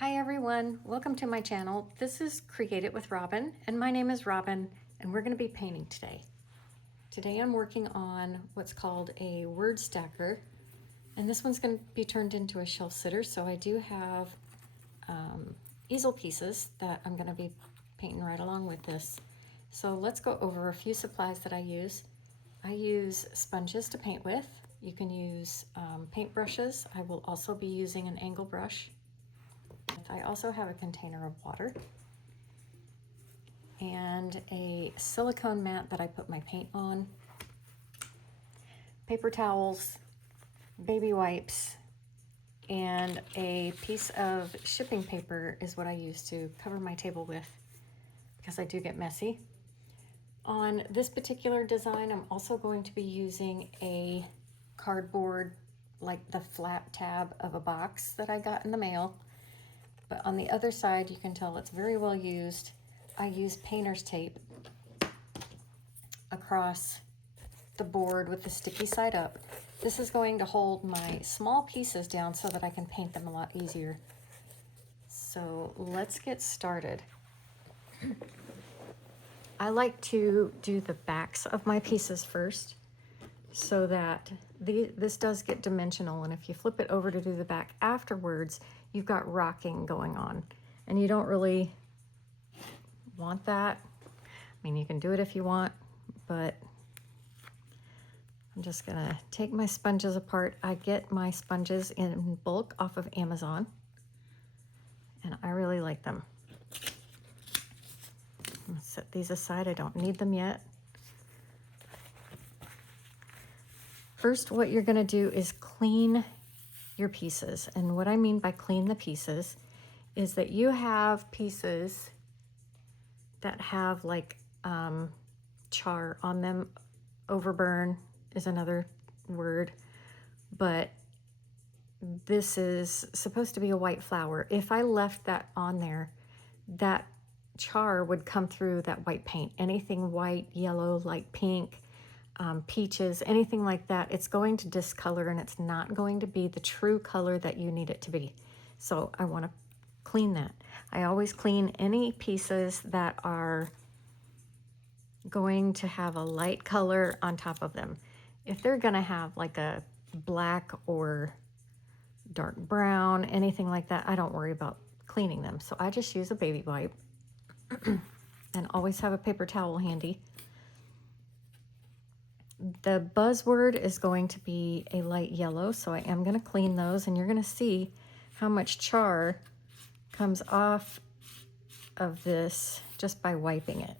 Hi everyone, welcome to my channel. This is Create It with Robin, and my name is Robin, and we're going to be painting today. Today I'm working on what's called a word stacker, and this one's going to be turned into a shelf sitter, so I do have easel pieces that I'm going to be painting right along with this. So let's go over a few supplies that I use. I use sponges to paint with. You can use paint brushes. I will also be using an angle brush. I also have a container of water and a silicone mat that I put my paint on, paper towels, baby wipes, and a piece of shipping paper is what I use to cover my table with because I do get messy. On this particular design, I'm also going to be using a cardboard, like the flat tab of a box that I got in the mail. But on the other side, you can tell it's very well used. I use painter's tape across the board with the sticky side up. This is going to hold my small pieces down so that I can paint them a lot easier. So let's get started. I like to do the backs of my pieces first so that this does get dimensional, and if you flip it over to do the back afterwards, you've got rocking going on, and you don't really want that. I mean, you can do it if you want, but I'm just gonna take my sponges apart. I get my sponges in bulk off of Amazon, and I really like them. I'm gonna set these aside. I don't need them yet. First, what you're gonna do is clean your pieces. And what I mean by clean the pieces is that you have pieces that have like char on them. Overburn is another word, but this is supposed to be a white flower. If I left that on there, that char would come through that white paint. Anything white, yellow, light pink, peaches, anything like that, it's going to discolor and it's not going to be the true color that you need it to be. So I want to clean that. I always clean any pieces that are going to have a light color on top of them. If they're going to have like a black or dark brown, anything like that, I don't worry about cleaning them. So I just use a baby wipe and always have a paper towel handy. The buzzword is going to be a light yellow, so I am going to clean those, and you're going to see how much char comes off of this just by wiping it.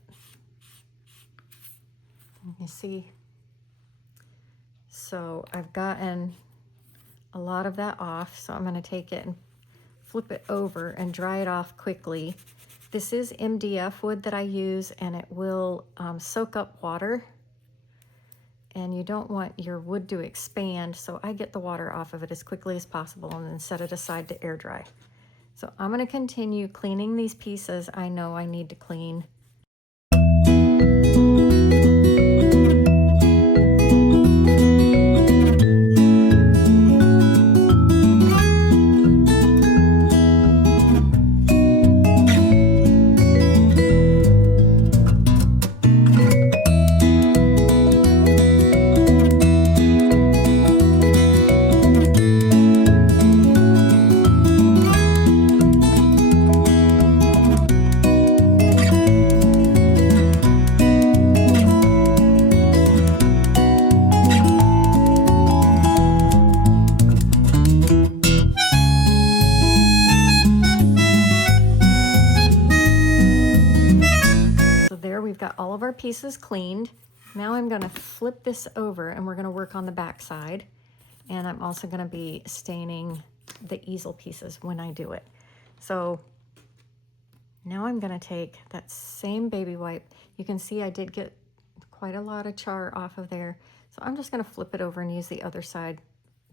You see? So I've gotten a lot of that off, so I'm going to take it and flip it over and dry it off quickly. This is MDF wood that I use, and it will soak up water. And you don't want your wood to expand, so I get the water off of it as quickly as possible and then set it aside to air dry. So I'm going to continue cleaning these pieces I know I need to clean. All of our pieces cleaned. Now I'm going to flip this over and we're going to work on the back side, and I'm also going to be staining the easel pieces when I do it. So now I'm going to take that same baby wipe. You can see I did get quite a lot of char off of there, so I'm just going to flip it over and use the other side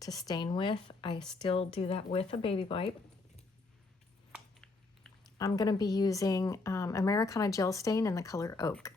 to stain with. I still do that with a baby wipe. I'm going to be using Americana Gel Stain in the color Oak.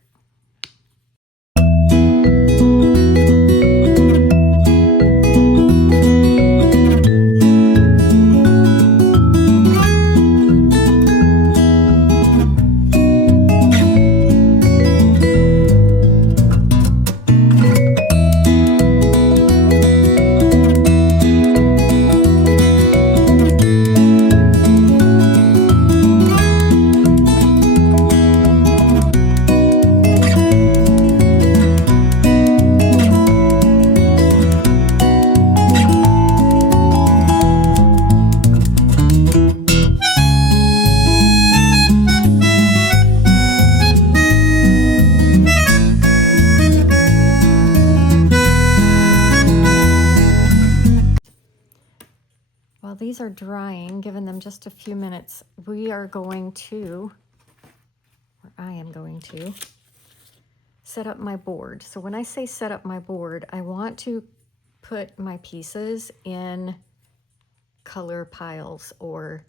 drying, giving them just a few minutes, we are going to, or I am going to, set up my board. So when I say set up my board, I want to put my pieces in color piles or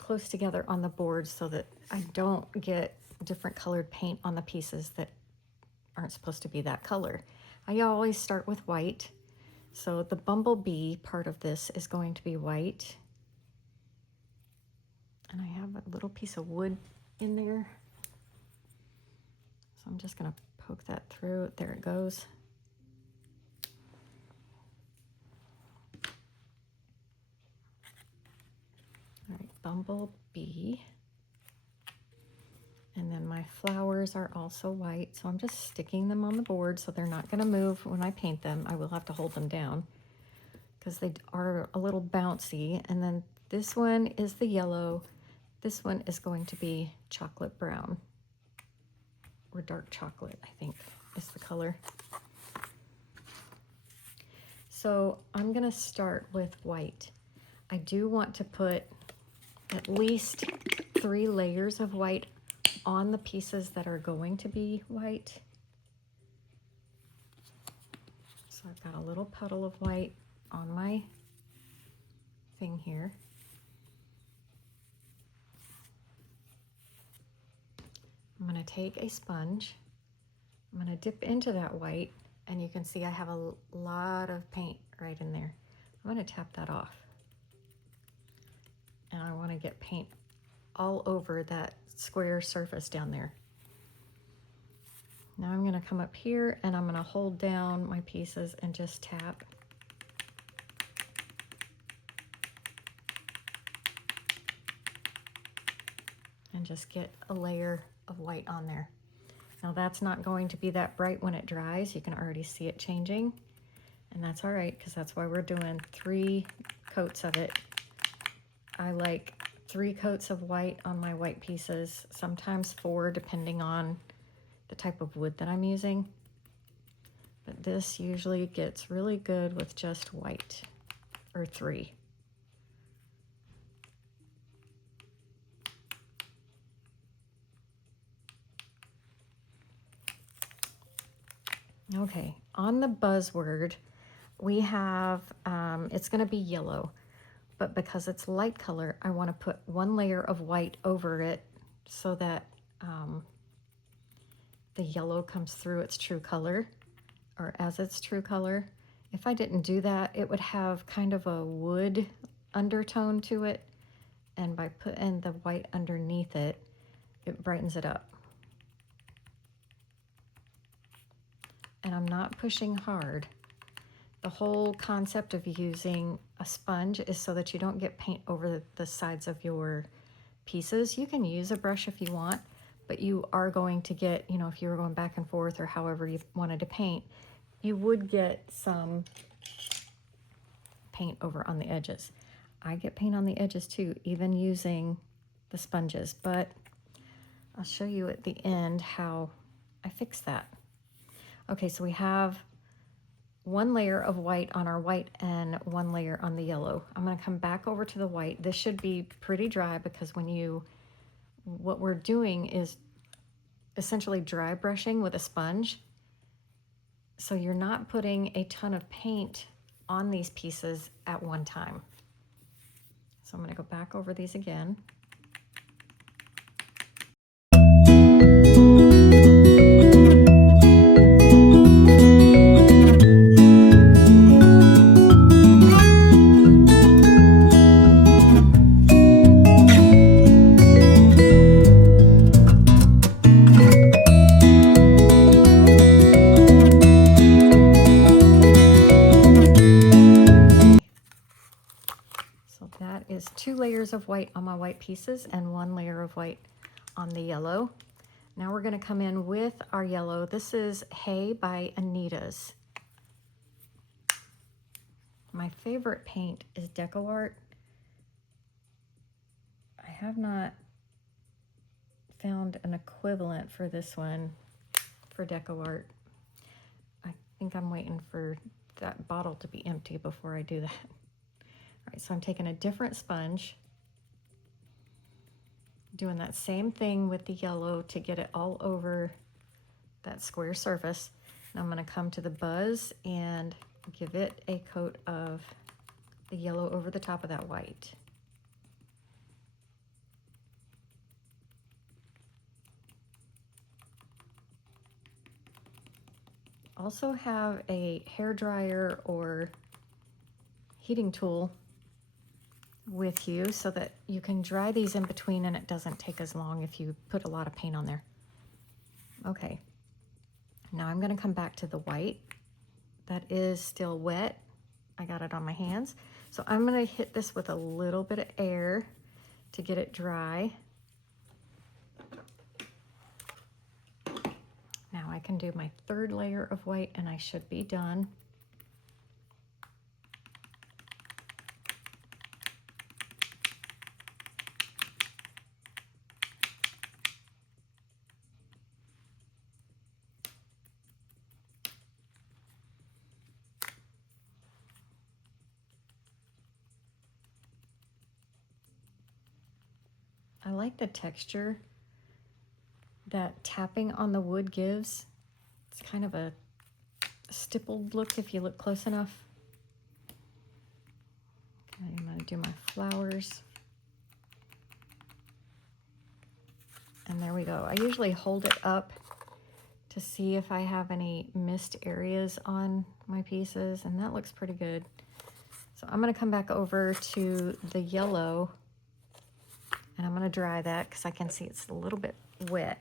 close together on the board so that I don't get different colored paint on the pieces that aren't supposed to be that color. I always start with white. So the bumblebee part of this is going to be white. And I have a little piece of wood in there. So I'm just gonna poke that through. There it goes. All right, bumblebee. And then my flowers are also white, so I'm just sticking them on the board so they're not gonna move when I paint them. I will have to hold them down because they are a little bouncy. And then this one is the yellow. This one is going to be chocolate brown, or dark chocolate, I think is the color. So I'm gonna start with white. I do want to put at least 3 layers of white on the pieces that are going to be white. So I've got a little puddle of white on my thing here. I'm going to take a sponge. I'm going to dip into that white, and you can see I have a lot of paint right in there. I'm going to tap that off. And I want to get paint all over that square surface down there. Now I'm going to come up here and I'm going to hold down my pieces and just tap. And just get a layer of white on there. Now that's not going to be that bright when it dries. You can already see it changing, and that's all right because that's why we're doing 3 coats of it. I like 3 coats of white on my white pieces, sometimes 4 depending on the type of wood that I'm using. But this usually gets really good with just white, or 3. Okay, on the buzzword, we have, it's gonna be yellow. But because it's light color, I want to put 1 layer of white over it so that the yellow comes through its true color, or as its true color. If I didn't do that, it would have kind of a wood undertone to it, and by putting the white underneath it, it brightens it up. And I'm not pushing hard. The whole concept of using a sponge is so that you don't get paint over the sides of your pieces. You can use a brush if you want, but you are going to get, you know, if you were going back and forth or however you wanted to paint, you would get some paint over on the edges. I get paint on the edges too, even using the sponges, but I'll show you at the end how I fix that. Okay, so we have 1 layer of white on our white and 1 layer on the yellow. I'm going to come back over to the white. This should be pretty dry because what we're doing is essentially dry brushing with a sponge. So you're not putting a ton of paint on these pieces at one time. So I'm going to go back over these again. Is 2 layers of white on my white pieces and 1 layer of white on the yellow. Now we're going to come in with our yellow. This is Hay by Anita's. My favorite paint is DecoArt. I have not found an equivalent for this one for DecoArt. I think I'm waiting for that bottle to be empty before I do that. All right, so I'm taking a different sponge, doing that same thing with the yellow to get it all over that square surface. And I'm going to come to the buzz and give it a coat of the yellow over the top of that white. Also have a hair dryer or heating tool with you so that you can dry these in between and it doesn't take as long if you put a lot of paint on there. Okay, now I'm going to come back to the white. That is still wet. I got it on my hands. So I'm going to hit this with a little bit of air to get it dry. Now I can do my third layer of white and I should be done. I like the texture that tapping on the wood gives. It's kind of a stippled look if you look close enough. Okay, I'm going to do my flowers. And there we go. I usually hold it up to see if I have any missed areas on my pieces, and that looks pretty good. So I'm going to come back over to the yellow, and I'm going to dry that because I can see it's a little bit wet.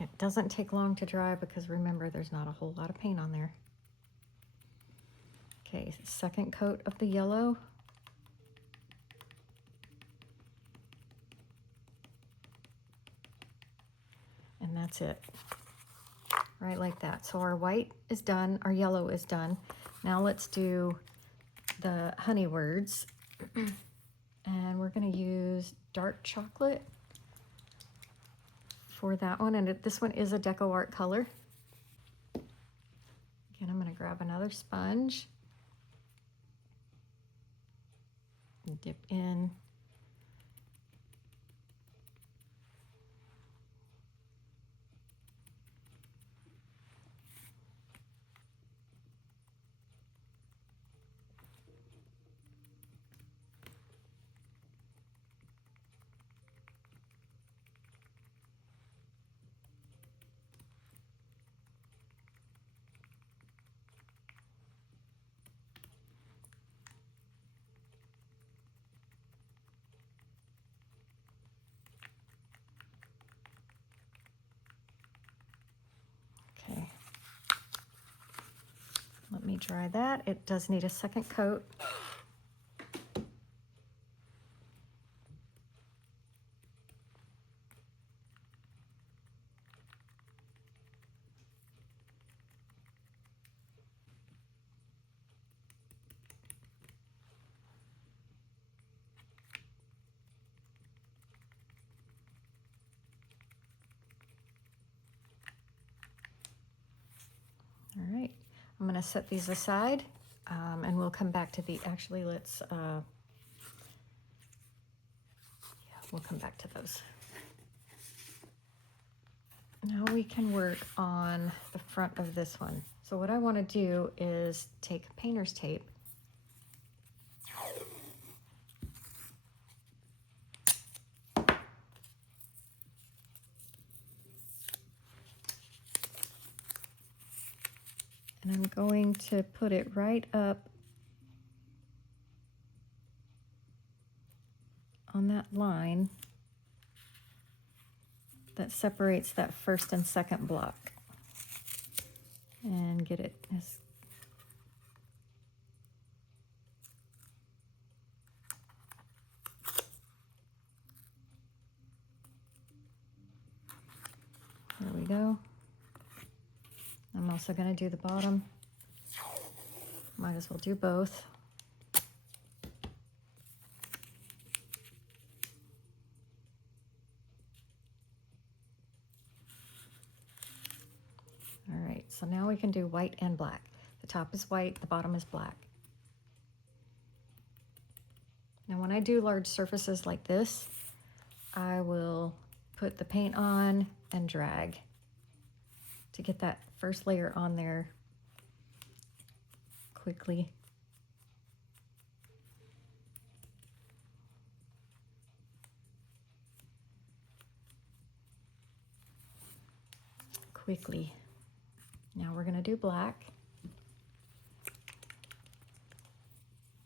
It doesn't take long to dry because remember, there's not a whole lot of paint on there. Okay, second coat of the yellow. And that's it, right like that. So our white is done, our yellow is done. Now let's do the honey words. And we're gonna use dark chocolate for that one. And this one is a DecoArt color. Again, I'm gonna grab another sponge and dip in. Let me dry that. It does need a second coat. All right, I'm gonna set these aside and we'll come back to the, actually let's, yeah, we'll come back to those. Now we can work on the front of this one. So what I wanna do is take painter's tape and I'm going to put it right up on that line that separates that first and second block and get it as there we go. I'm also going to do the bottom. Might as well do both. All right, so now we can do white and black. The top is white, the bottom is black. Now when I do large surfaces like this, I will put the paint on and drag to get that first layer on there quickly. Now we're gonna do black.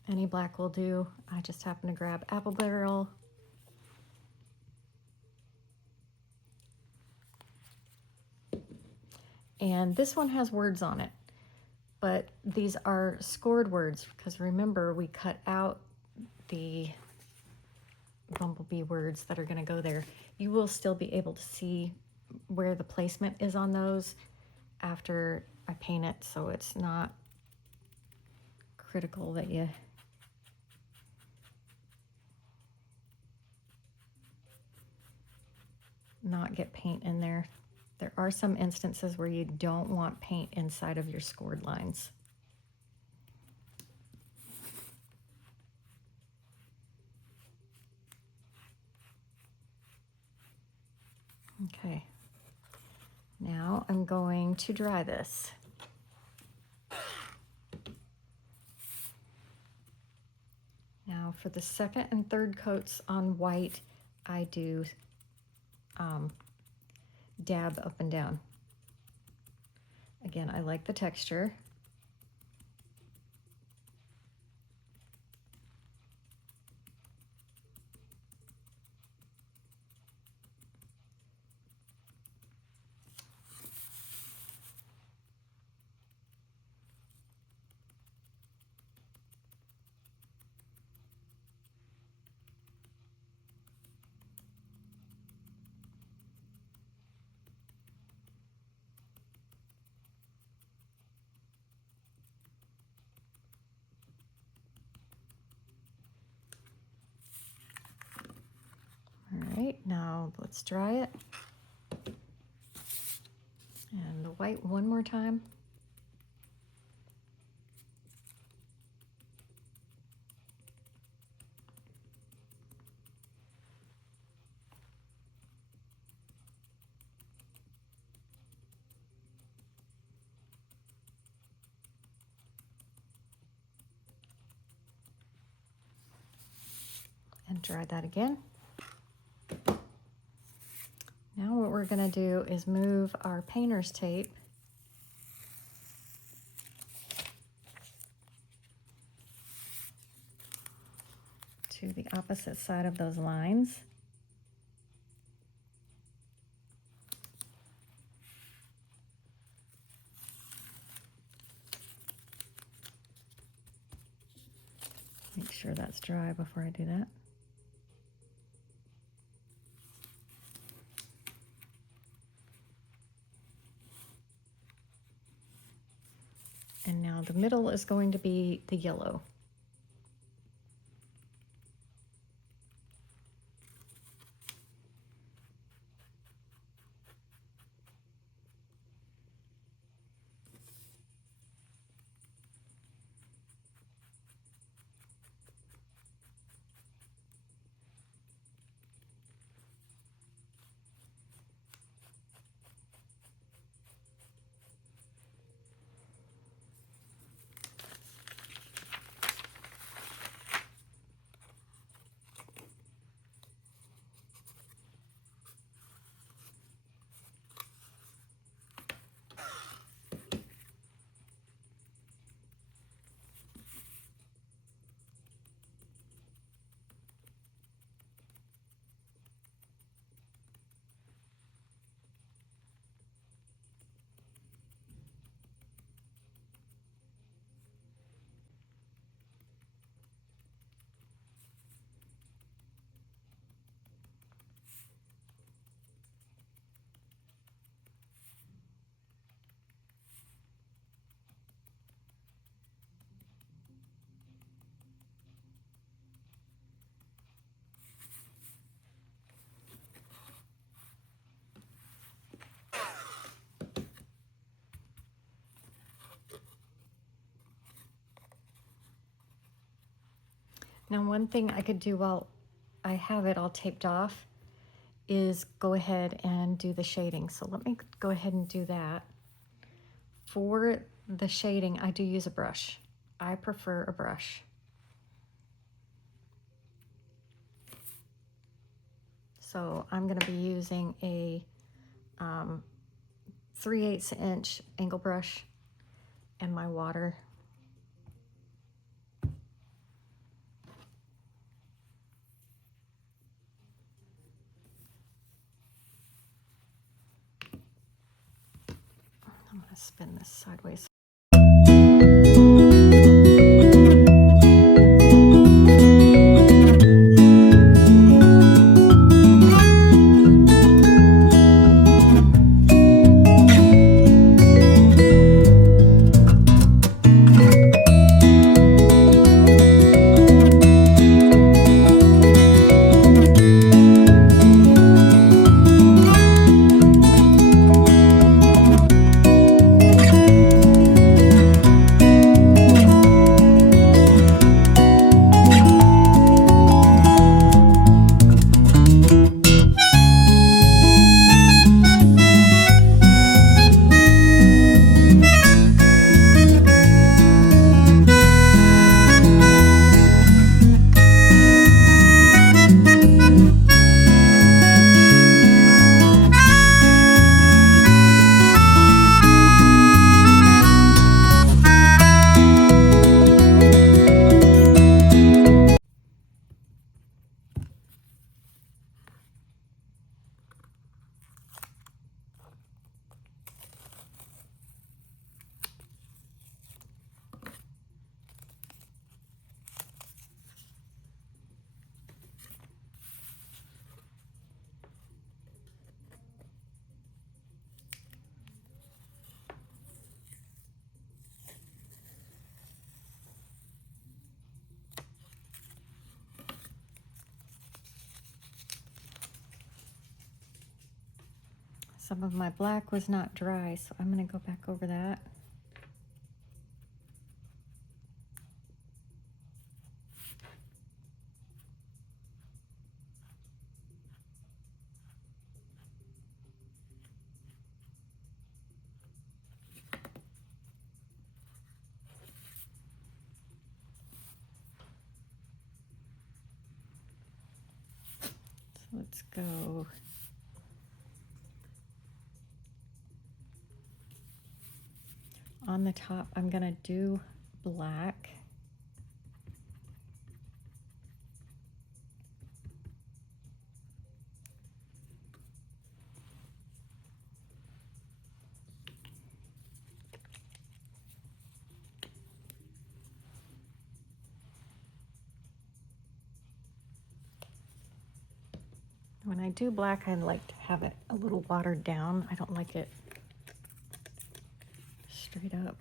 Any black will do. I just happen to grab apple barrel. And this one has words on it, but these are scored words because remember we cut out the bumblebee words that are gonna go there. You will still be able to see where the placement is on those after I paint it, so it's not critical that you not get paint in there. There are some instances where you don't want paint inside of your scored lines. Okay, now I'm going to dry this. Now for the second and third coats on white, I do dab up and down. Again, I like the texture. All right, now let's dry it. And the white one more time. And dry that again. Now what we're gonna do is move our painter's tape to the opposite side of those lines. Make sure that's dry before I do that. And now the middle is going to be the yellow. Now, one thing I could do while I have it all taped off is go ahead and do the shading. So let me go ahead and do that. For the shading, I do use a brush. I prefer a brush. So I'm going to be using a 3/8 inch angle brush and my water. I'm going to spin this sideways. Some of my black was not dry, so I'm going to go back over that. So let's go. On the top, I'm going to do black. When I do black, I like to have it a little watered down. I don't like it straight up.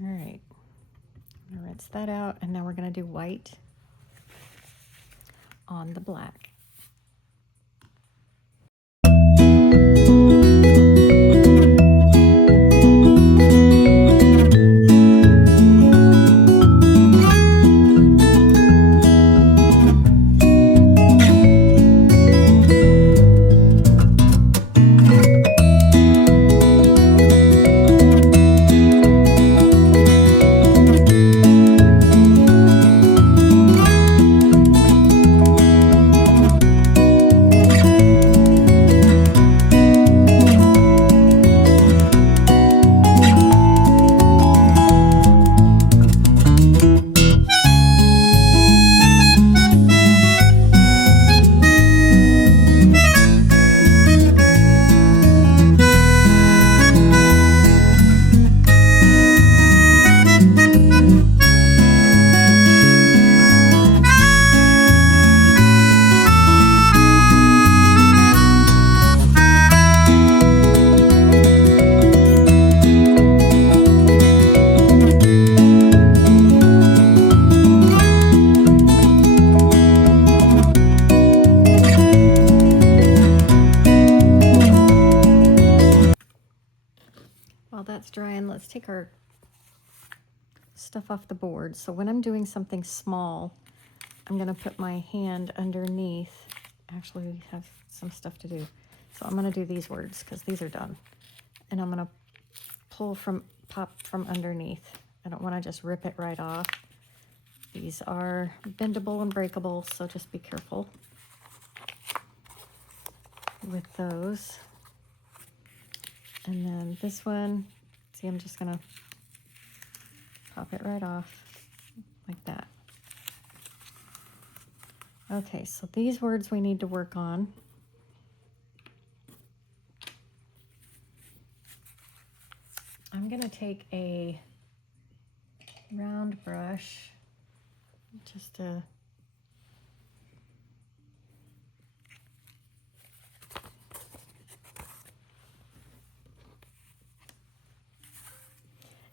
All right, I'm gonna rinse that out, and now we're gonna do white on the black. While that's drying, let's take our stuff off the board. So when I'm doing something small, I'm going to put my hand underneath. Actually, we have some stuff to do. So I'm going to do these words because these are done. And I'm going to pop from underneath. I don't want to just rip it right off. These are bendable and breakable, so just be careful with those. And then this one, see, I'm just gonna pop it right off like that. Okay, so these words we need to work on. I'm gonna take a round brush just to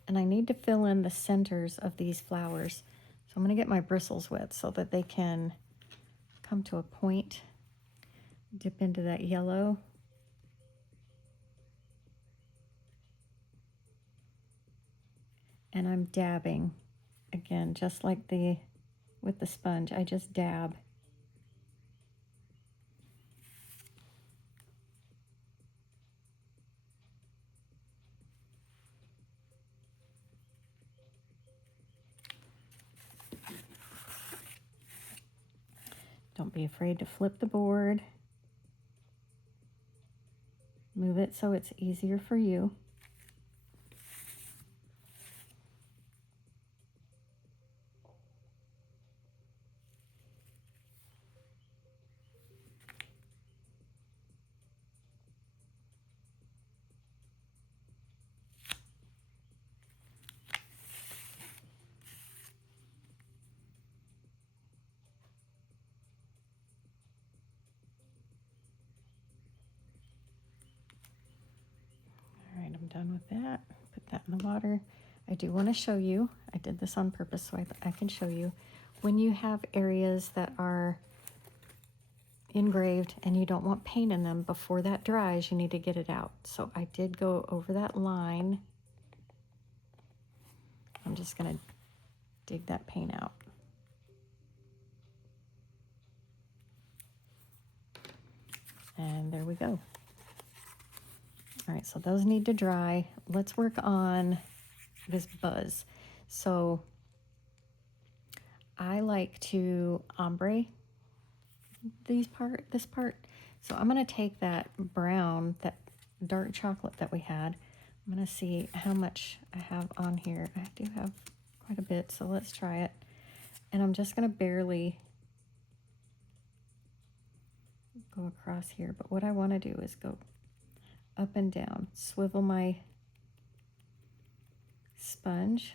and I need to fill in the centers of these flowers. So I'm going to get my bristles wet so that they can come to a point, dip into that yellow. And I'm dabbing, again, just like with the sponge, I just dab. Don't be afraid to flip the board. Move it so it's easier for you. I'm done with that. Put that in the water. I do want to show you, I did this on purpose so I can show you, when you have areas that are engraved and you don't want paint in them, before that dries, you need to get it out. So I did go over that line. I'm just going to dig that paint out. And there we go. All right, so those need to dry. Let's work on this buzz. So I like to ombre this part. So I'm gonna take that brown, that dark chocolate that we had. I'm gonna see how much I have on here. I do have quite a bit, so let's try it. And I'm just gonna barely go across here, but what I wanna do is go up and down, swivel my sponge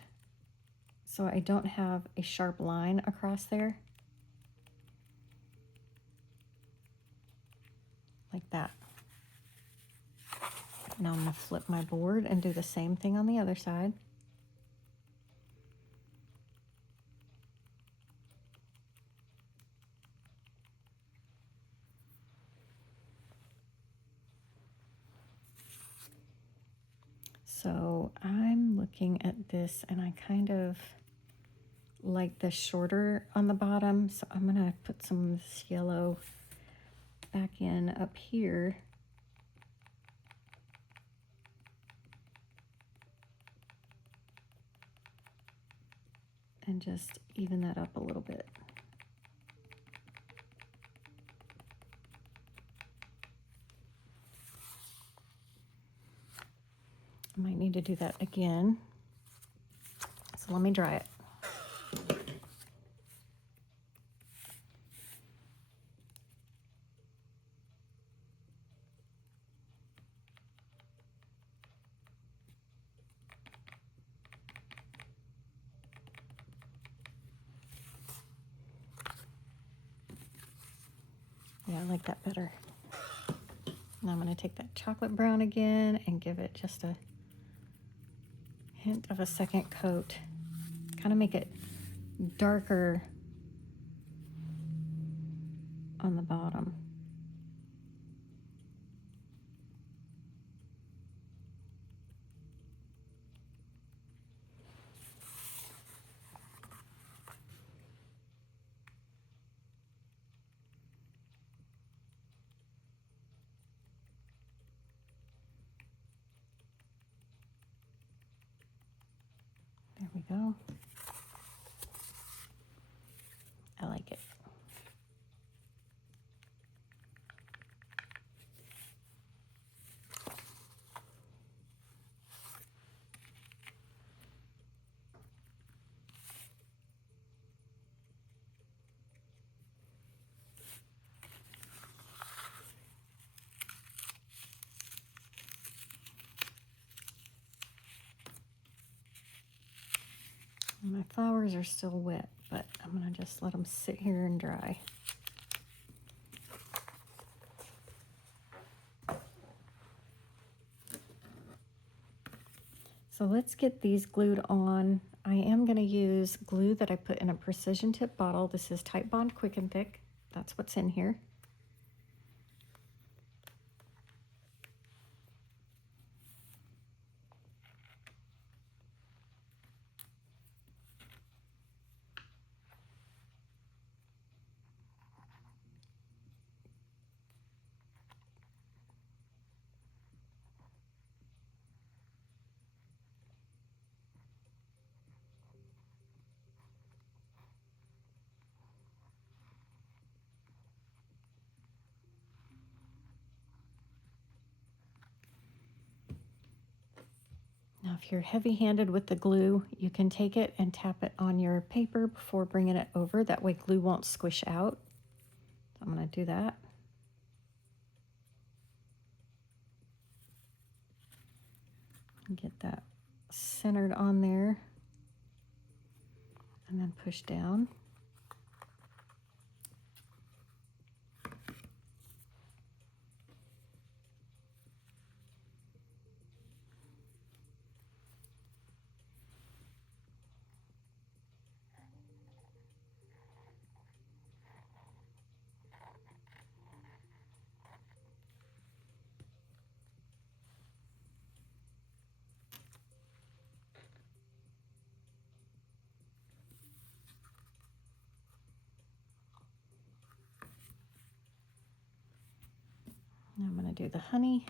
so I don't have a sharp line across there. Like that. Now I'm going to flip my board and do the same thing on the other side. So I'm looking at this and I kind of like the shorter on the bottom. So I'm gonna put some of this yellow back in up here. And just even that up a little bit. I might need to do that again. So let me dry it. Yeah, I like that better. Now I'm going to take that chocolate brown again and give it just a hint of a second coat. Kind of make it darker on the bottom. There we go. I like it. My flowers are still wet, but I'm going to just let them sit here and dry. So let's get these glued on. I am going to use glue that I put in a precision tip bottle. This is Type Bond Quick and Thick. That's what's in here. Now, if you're heavy-handed with the glue, you can take it and tap it on your paper before bringing it over. That way glue won't squish out. So I'm going to do that. Get that centered on there. And then push down. Now I'm going to do the honey.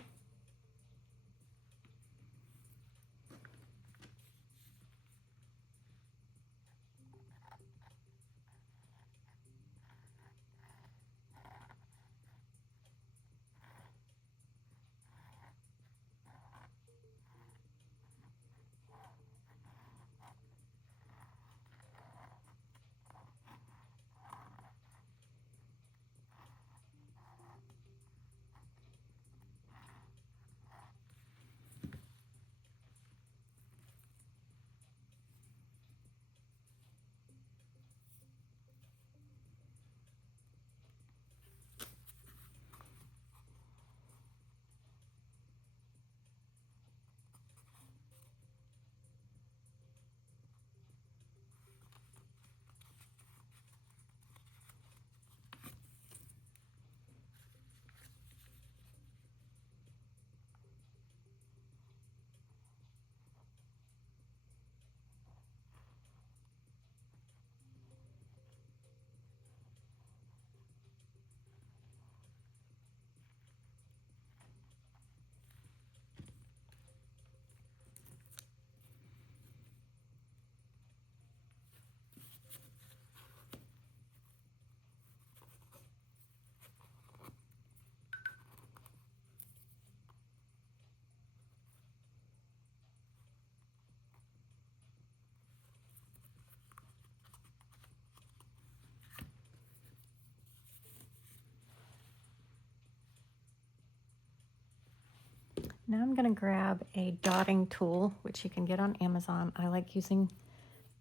Now I'm going to grab a dotting tool, which you can get on Amazon. I like using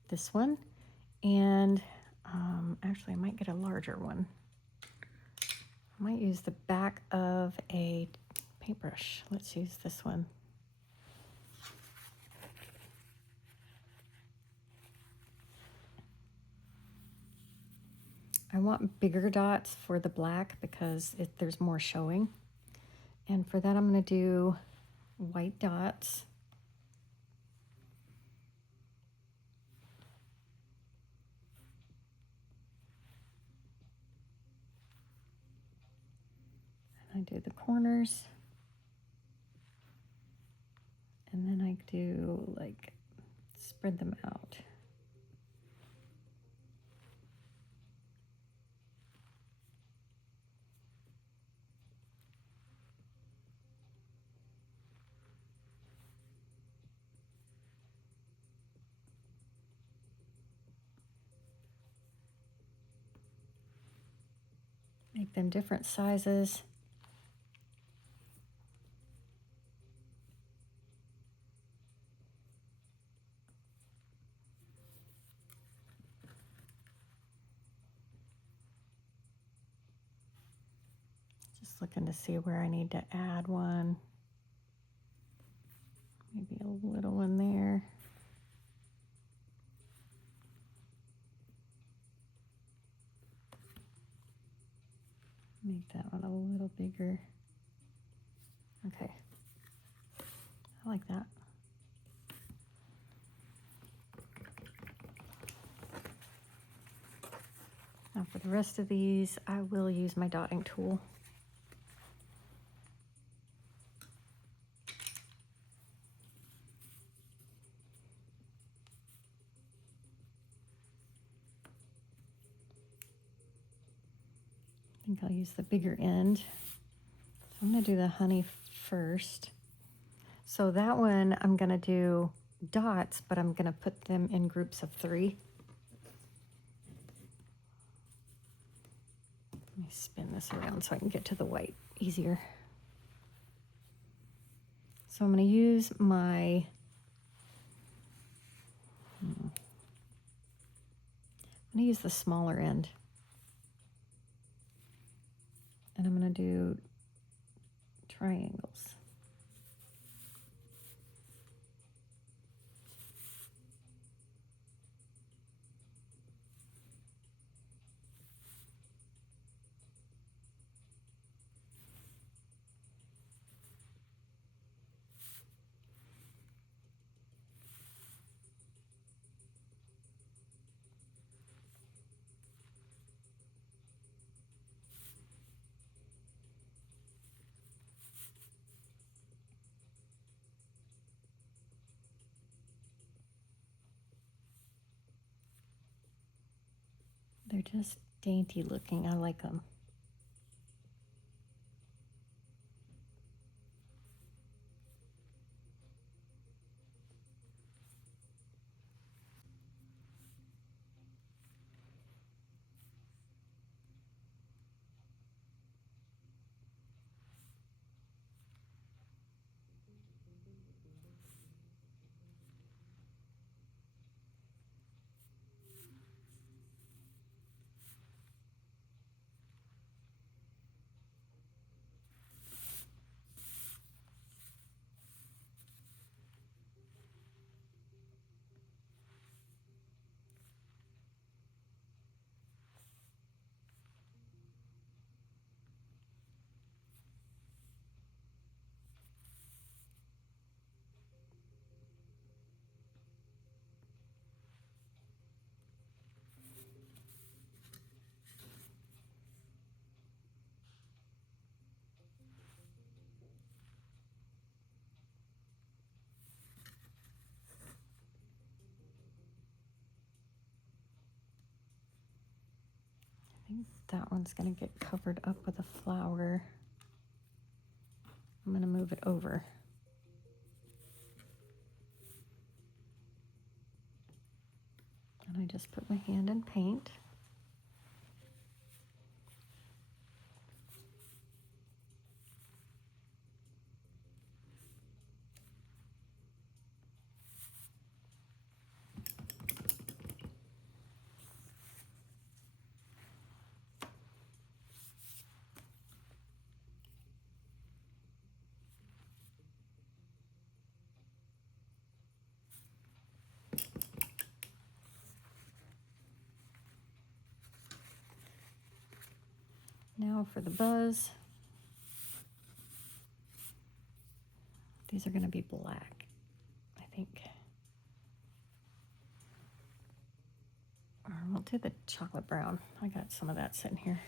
this one. And actually, I might get a larger one. I might use the back of a paintbrush. Let's use this one. I want bigger dots for the black because there's more showing. And for that, I'm going to do white dots. And I do the corners. And then I do like spread them out. Make them different sizes. Just looking to see where I need to add one. Maybe a little one there. Make that one a little bigger. Okay, I like that. Now for the rest of these, I will use my dotting tool. I think I'll use the bigger end. So I'm gonna do the honey first. So that one, I'm gonna do dots, but I'm gonna put them in groups of 3. Let me spin this around so I can get to the white easier. So I'm gonna use my, I'm gonna use the smaller end. And I'm going to do triangles. They're just dainty looking. I like them. I think that one's going to get covered up with a flower. I'm going to move it over. And I just put my hand in paint. Now for the buzz. These are going to be black, I think. Or we'll do the chocolate brown. I got some of that sitting here.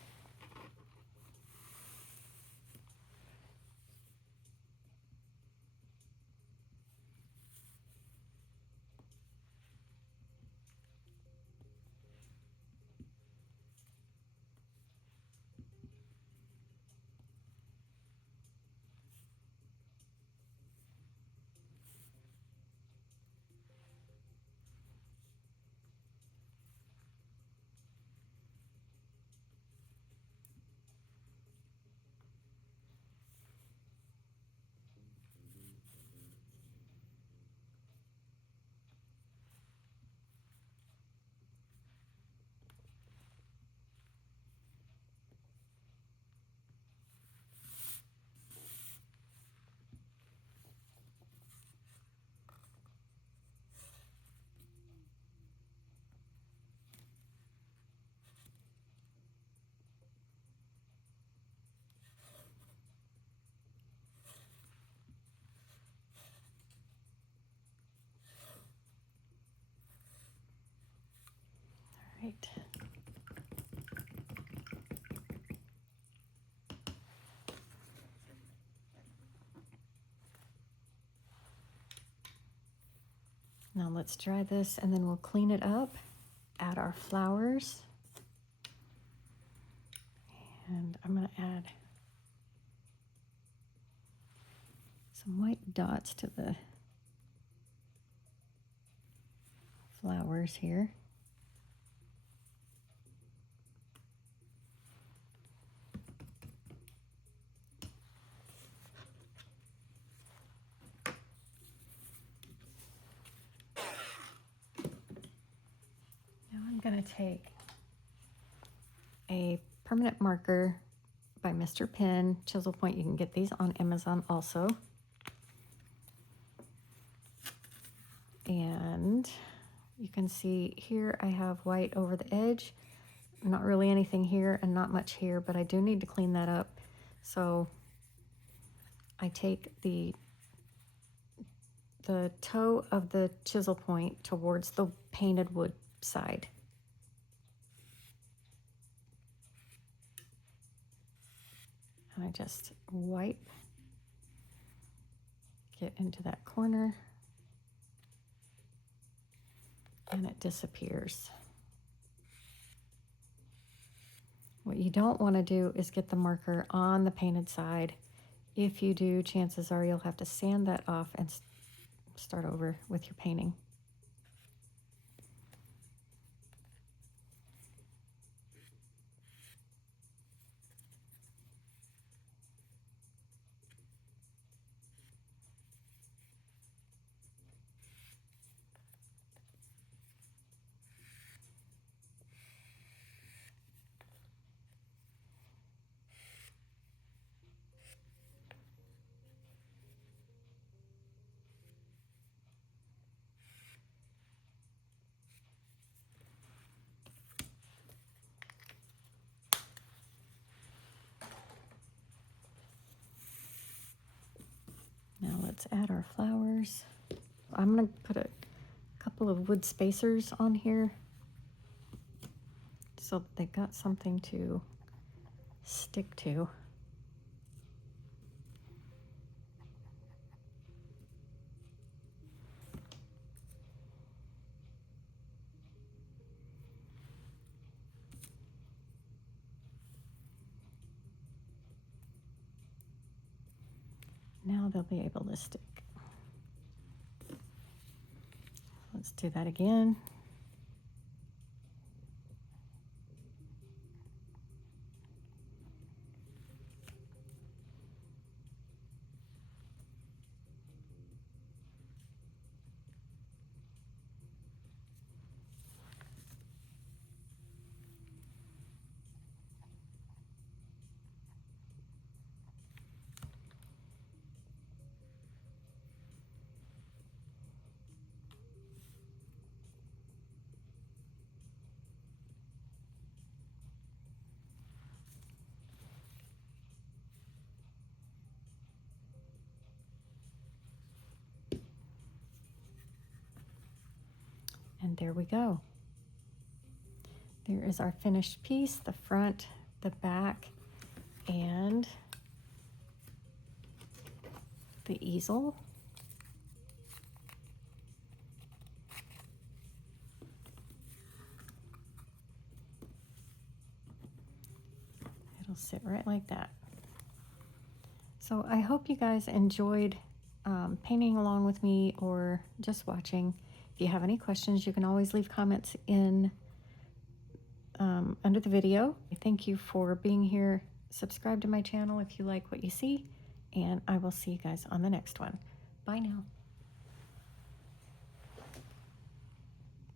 Right. Now let's dry this and then we'll clean it up, add our flowers. And I'm going to add some white dots to the flowers here. Now I'm going to take a permanent marker by Mr. Pen, chisel point. You can get these on Amazon also. And you can see here I have white over the edge. Not really anything here and not much here, but I do need to clean that up. So I take the toe of the chisel point towards the painted wood side. And I just wipe, get into that corner, and it disappears. What you don't want to do is get the marker on the painted side. If you do, chances are you'll have to sand that off and start over with your painting. Now let's add our flowers. I'm going to put a couple of wood spacers on here so that they've got something to stick to. Now they'll be able to stick. Let's do that again. And there we go. There is our finished piece, the front, the back, and the easel. It'll sit right like that. So I hope you guys enjoyed painting along with me or just watching. If you have any questions, you can always leave comments in under the video. Thank you for being here. Subscribe to my channel if you like what you see, and I will see you guys on the next one. Bye now.